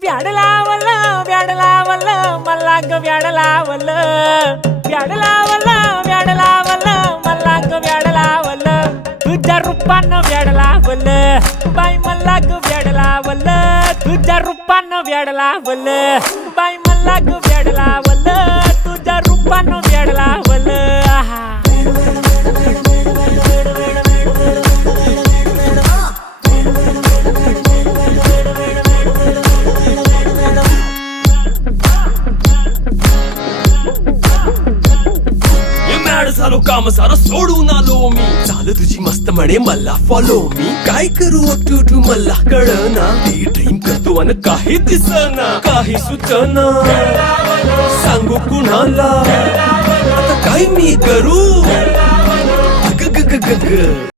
व्याड लावलं मला ग व्याड लावलं मला ग व्याड लावलं तुझ्या रूपानं व्याड लावलं बाई मला ग व्याड लावलं तुझ्या रूपानं व्याड लावलं बाई मला ग व्याड लावलं तुझ्या रूपानं व्याड लावलं आहा झालो काम सारा सोडून आलो मी झालं तुझी मस्त म्हणे मला फॉलो मी काय करू टू मला कळना ती ड्रीम करतो आणि काही दिसना काही सुचना सांगू कुणाला आता काय मी करू ग ग ग ग ग